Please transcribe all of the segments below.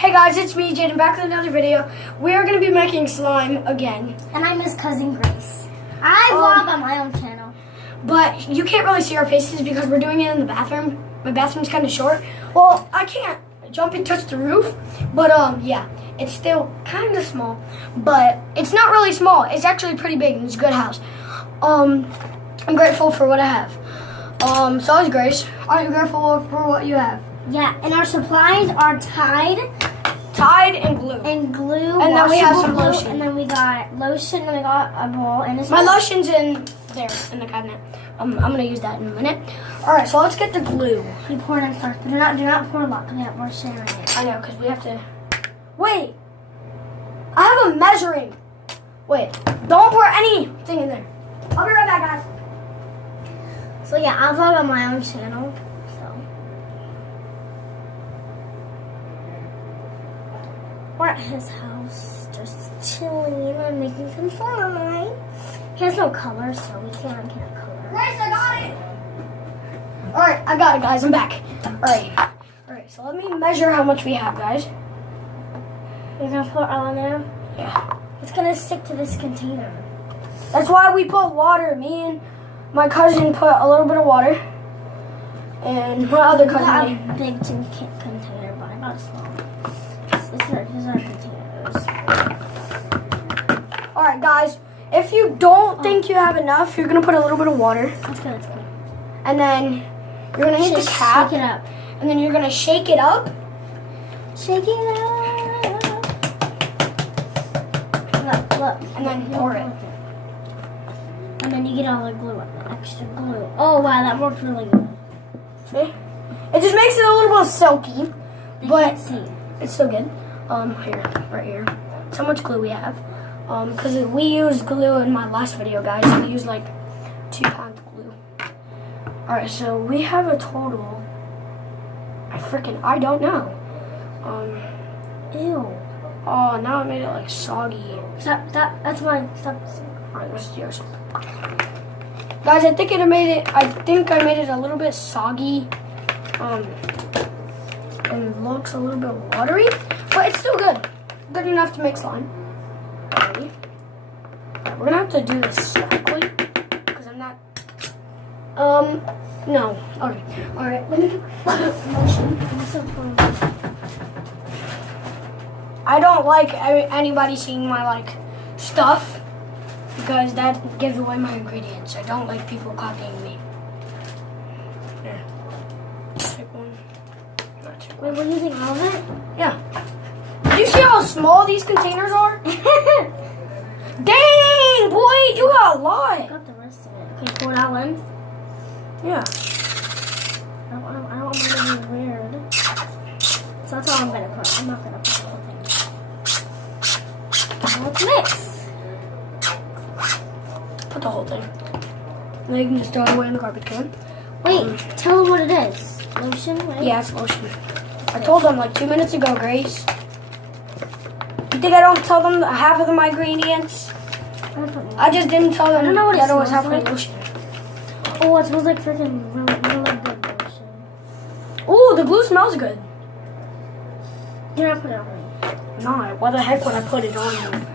Hey guys, it's me, Jaden, back with another video. We are going to be making slime again. And I'm his cousin Grace. I vlog on my own channel. But you can't really see our faces because we're doing it in the bathroom. My bathroom's kind of short. Well, I can't jump and touch the roof. But yeah, it's still kind of small. But it's not really small. It's actually pretty big and it's a good house. I'm grateful for what I have. So is Grace. Are you grateful for what you have? Yeah, and our supplies are tied and glue. And glue. And then we have some glue, lotion. And then we got lotion, and we got a bowl. And My lotion's in there, in the cabinet. I'm going to use that in a minute. Alright, so let's get the glue. You pour it in first, but do not pour a lot, because we're sharing it. I know, because we have to... Wait! I have a measuring. Wait, don't pour anything in there. I'll be right back, guys. So yeah, I'll vlog on my own channel. We're at his house, just chilling and making some slime. He has no color, so we can't get a color. Grace, I got it! Alright, I got it, guys. I'm back. Alright, so let me measure how much we have, guys. You're going to put it all in there? Yeah. It's going to stick to this container. That's why we put water. Me and my cousin put a little bit of water. And my other cousin... I got a big container, but I got a small. These are containers. Alright, guys. If you don't think you have enough, you're going to put a little bit of water. That's good, that's good. And then you're going to hit the cap. Shake it up. And then you're going to shake it up. Shake it up. Look. And then pour it. And then you get all the glue, the extra glue. Oh, wow, that worked really good. See? It just makes it a little bit silky. But see. It's still good. Here, right here. That's how much glue we have. Because we used glue in my last video, guys. We used like 2 pounds of glue. Alright, so we have a total. I don't know. Ew. Oh, now I made it like soggy. Stop, that's mine. Stop. Alright, let's do yours. Guys, I think I made it a little bit soggy. And it looks a little bit watery, but it's still good. Good enough to make slime. Ready? We're gonna have to do this quickly because I'm not. No. Okay. All right. Let me do motion. I don't like anybody seeing my stuff because that gives away my ingredients. I don't like people copying me. Here. Take one. Wait, we're using all of it? Yeah. Do you see how small these containers are? Dang, boy, you got a lot. I got the rest of it. Okay, pour it all in. Yeah. I don't want it to be weird. So that's all I'm gonna put. I'm not gonna put the whole thing. Now let's mix. Put the whole thing. Now you can just throw it away in the garbage can. Wait, tell them what it is. Lotion, right? Yeah, it's lotion. I told them like 2 minutes ago, Grace. You think I don't tell them half of my ingredients? I just didn't tell them that it was half my lotion. Oh, it smells like freaking really good lotion. Ooh, the glue smells good. You're not putting it on me. No, why the heck would I put it on you?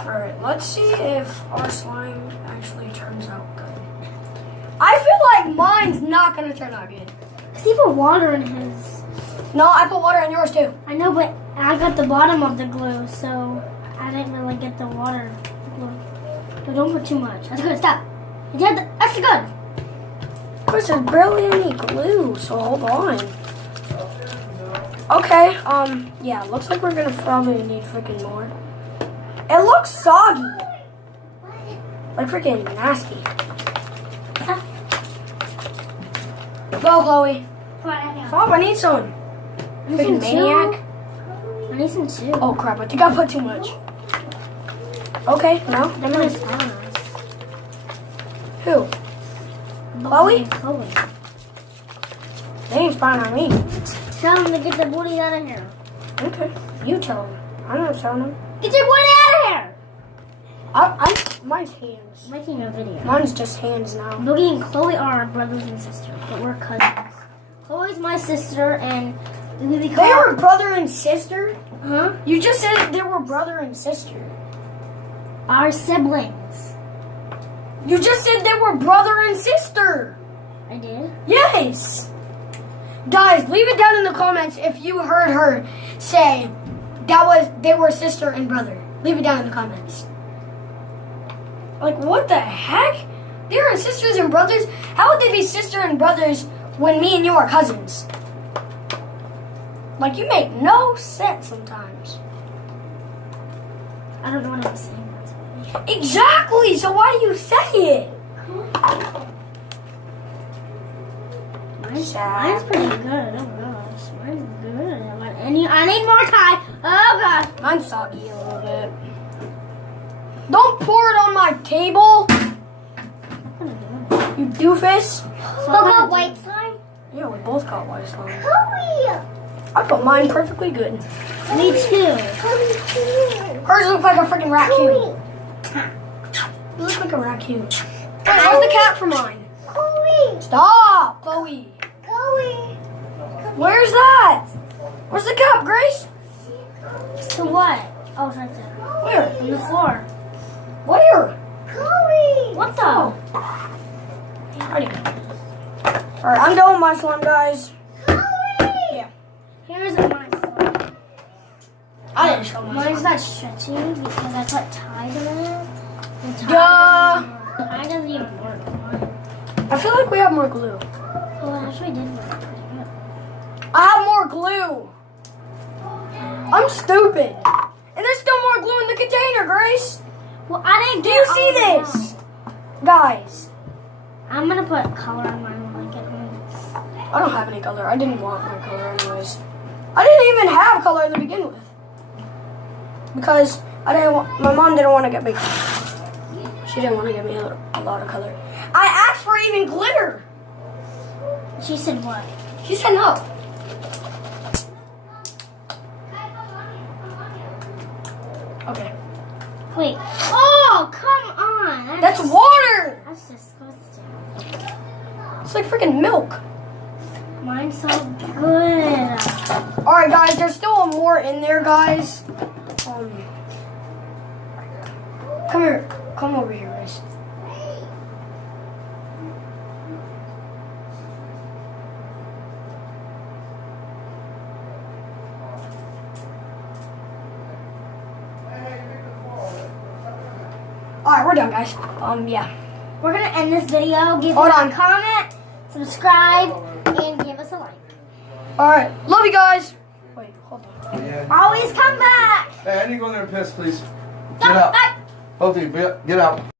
Alright, let's see if our slime actually turns out good. I feel like mine's not going to turn out good. Because he put water in his. No, I put water in yours too. I know, but I got the bottom of the glue, so I didn't really get the water glue. But don't put too much. That's good, stop. That's good. Of course, there's barely any glue, so hold on. Okay, yeah, looks like we're going to probably need freaking more. It looks soggy. Like freaking nasty. Go, Chloe. Stop, I need some. Freaking maniac. I need some too. Oh crap, I think I put too much. Okay, no. They're gonna spy on us. Who? Chloe? Chloe. They ain't spying on me. Tell them to get the booty out of here. Okay, you tell them. I'm not telling them. Get your booty out of here! Mine's hands. I'm making a video. Mine's just hands now. Boogie and Chloe are brothers and sisters, but we're cousins. Chloe's my sister, and They were brother and sister? Huh? You just said they were brother and sister. Our siblings. You just said they were brother and sister. I did? Yes. Guys, leave it down in the comments if you heard her say they were sister and brother. Leave it down in the comments. Like, what the heck? They were sisters and brothers? How would they be sister and brothers when me and you are cousins? Like, you make no sense sometimes. I don't know what I'm saying. Exactly. So why do you say it? Mine's pretty good. Oh gosh, mine's good. I need more time. Oh gosh, Mine's soggy a little bit. Don't pour it on my table, you doofus. So got white slime? Yeah, we both got white slime. I put mine perfectly good. Me too. Hers looks like a freaking raccoon. You look like a raccoon. Wait, where's the cat for mine? Stop, Chloe. Where's that? Where's the cup, Grace? To what? Oh, it's right there. Where? On the floor. Where? What the? Alright, I'm done with my slime, guys. Yeah. Here's my slime. I didn't show Mine's not stretching because I put ties in it. And tie doesn't even work. I feel like we have more glue. Oh, it actually did work pretty good. I have more glue. I'm stupid. And there's still more glue in the container, Grace. Well, I didn't Do get you all see of it this? Guys, out. I'm gonna put color on mine when I get home. I don't have any color. I didn't want my color anyways. I didn't even have color to begin with. Because my mom didn't want to get me color. She didn't want to give me a lot of color. I asked for even glitter. She said what? She said no. Okay. Wait. Oh, come on. That's water. That's disgusting. It's like freaking milk. Mine's so good. Alright, guys. There's still more in there, guys. Come here. Come over here, Grace. Alright, we're done, guys. Yeah. We're gonna end this video. Give Hold us on. a comment, subscribe, and give us a like. Alright. Love you guys. Wait, hold on. Yeah. Always come back. Hey, I need to go in there and piss, please. Go Get out. back. Both of you, get out.